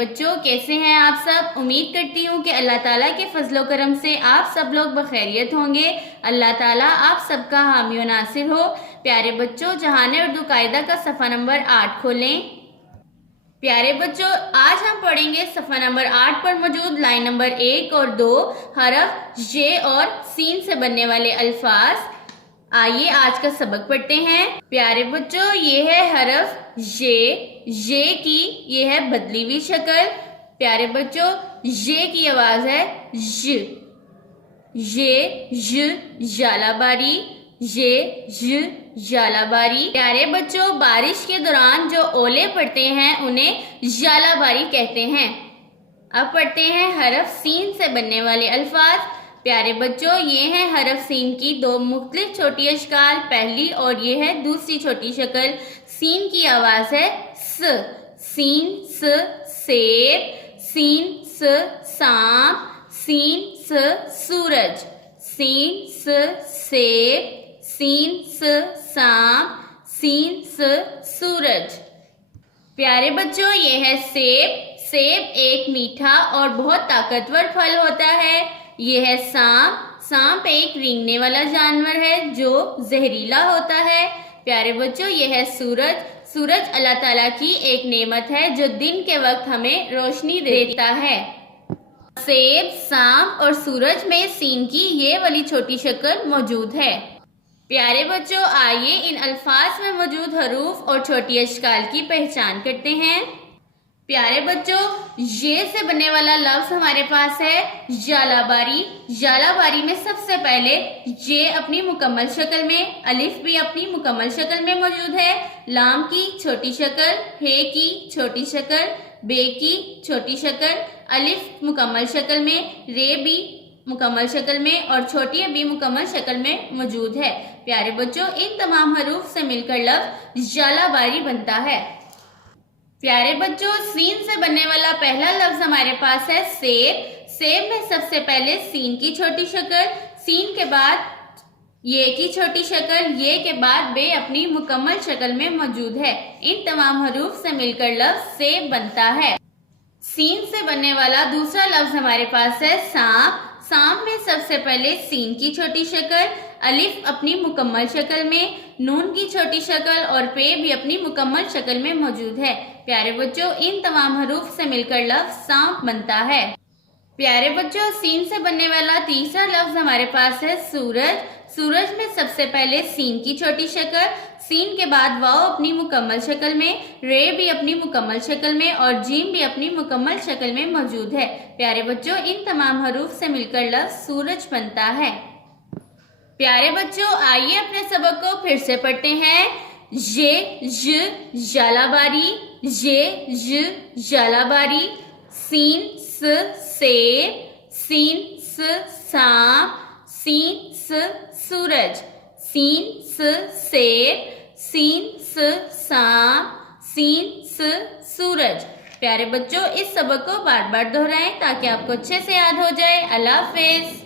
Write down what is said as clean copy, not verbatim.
بچوں، کیسے ہیں آپ سب؟ امید کرتی ہوں کہ اللہ تعالیٰ کے فضل و کرم سے آپ سب لوگ بخیریت ہوں گے۔ اللہ تعالیٰ آپ سب کا حامی و ناصر ہو۔ پیارے بچوں، جہان اردو قاعدہ کا صفحہ نمبر 8 کھولیں۔ پیارے بچوں، آج ہم پڑھیں گے صفحہ نمبر 8 پر موجود لائن نمبر 1 اور 2 حرف ج اور سین سے بننے والے الفاظ۔ آئیے آج کا سبق پڑھتے ہیں۔ پیارے بچوں، یہ ہے حرف ج کی یہ ہے بدلی ہوئی شکل۔ پیارے بچوں، ج کی آواز ہے ژالہ باری، ژالہ باری۔ پیارے بچوں، بارش کے دوران جو اولے پڑتے ہیں انہیں ژالہ باری کہتے ہیں۔ اب پڑھتے ہیں حرف سین سے بننے والے الفاظ۔ پیارے بچوں، یہ ہیں حرف سین کی دو مختلف چھوٹی اشکال، پہلی اور یہ ہے دوسری چھوٹی شکل۔ سین کی آواز ہے س، سین س سیب، سین س سانپ، سین س سورج، سین س سیب، سین س سانپ، سین س سورج۔ پیارے بچوں، یہ ہے سیب۔ سیب ایک میٹھا اور بہت طاقتور پھل ہوتا ہے۔ یہ ہے سانپ۔ سانپ ایک رینگنے والا جانور ہے جو زہریلا ہوتا ہے۔ پیارے بچوں، یہ ہے سورج۔ سورج اللہ تعالیٰ کی ایک نعمت ہے جو دن کے وقت ہمیں روشنی دیتا ہے۔ سیب، سانپ اور سورج میں سین کی یہ والی چھوٹی شکل موجود ہے۔ پیارے بچوں، آئیے ان الفاظ میں موجود حروف اور چھوٹی اشکال کی پہچان کرتے ہیں۔ پیارے بچوں، یہ سے بننے والا لفظ ہمارے پاس ہے ژالہ باری۔ ژالہ باری میں سب سے پہلے ج اپنی مکمل شکل میں، الف بھی اپنی مکمل شکل میں موجود ہے، لام کی چھوٹی شکل، ہے کی چھوٹی شکل، بے کی چھوٹی شکل، الف مکمل شکل میں، رے بھی مکمل شکل میں اور چھوٹی بھی مکمل شکل میں موجود ہے۔ پیارے بچوں، ان تمام حروف سے مل کر لفظ ژالہ باری بنتا ہے۔ پیارے بچوں، سین سے بننے والا پہلا لفظ ہمارے پاس ہے سیب۔ سیب میں سب سے پہلے سین کی چھوٹی شکل، سین کے بعد یہ کی چھوٹی شکل، یہ کے بعد بے اپنی مکمل شکل میں موجود ہے۔ ان تمام حروف سے مل کر لفظ سیب بنتا ہے۔ سین سے بننے والا دوسرا لفظ ہمارے پاس ہے سانپ۔ سانپ میں سب سے پہلے سین کی چھوٹی شکل، الف اپنی مکمل شکل میں، نون کی چھوٹی شکل اور پے بھی اپنی مکمل شکل میں موجود ہے۔ پیارے بچوں، ان تمام حروف سے مل کر لفظ سانپ بنتا ہے۔ پیارے بچوں، سین سے بننے والا تیسرا لفظ ہمارے پاس ہے سورج۔ سورج میں سب سے پہلے سین کی چھوٹی شکل، سین کے بعد واو اپنی مکمل شکل میں، رے بھی اپنی مکمل شکل میں اور جیم بھی اپنی مکمل شکل میں موجود ہے۔ پیارے بچوں، ان تمام حروف سے مل کر لفظ سورج بنتا ہے۔ پیارے بچوں، آئیے اپنے سبق کو پھر سے پڑھتے ہیں۔ ژالہ باری، ژالہ باری، سین س سیب، سین س سانپ، سین س سورج، سین س سیب، سین س سانپ، سین س سورج۔ پیارے بچوں، اس سبق کو بار بار دہرائیں تاکہ آپ کو اچھے سے یاد ہو جائے۔ اللہ حافظ۔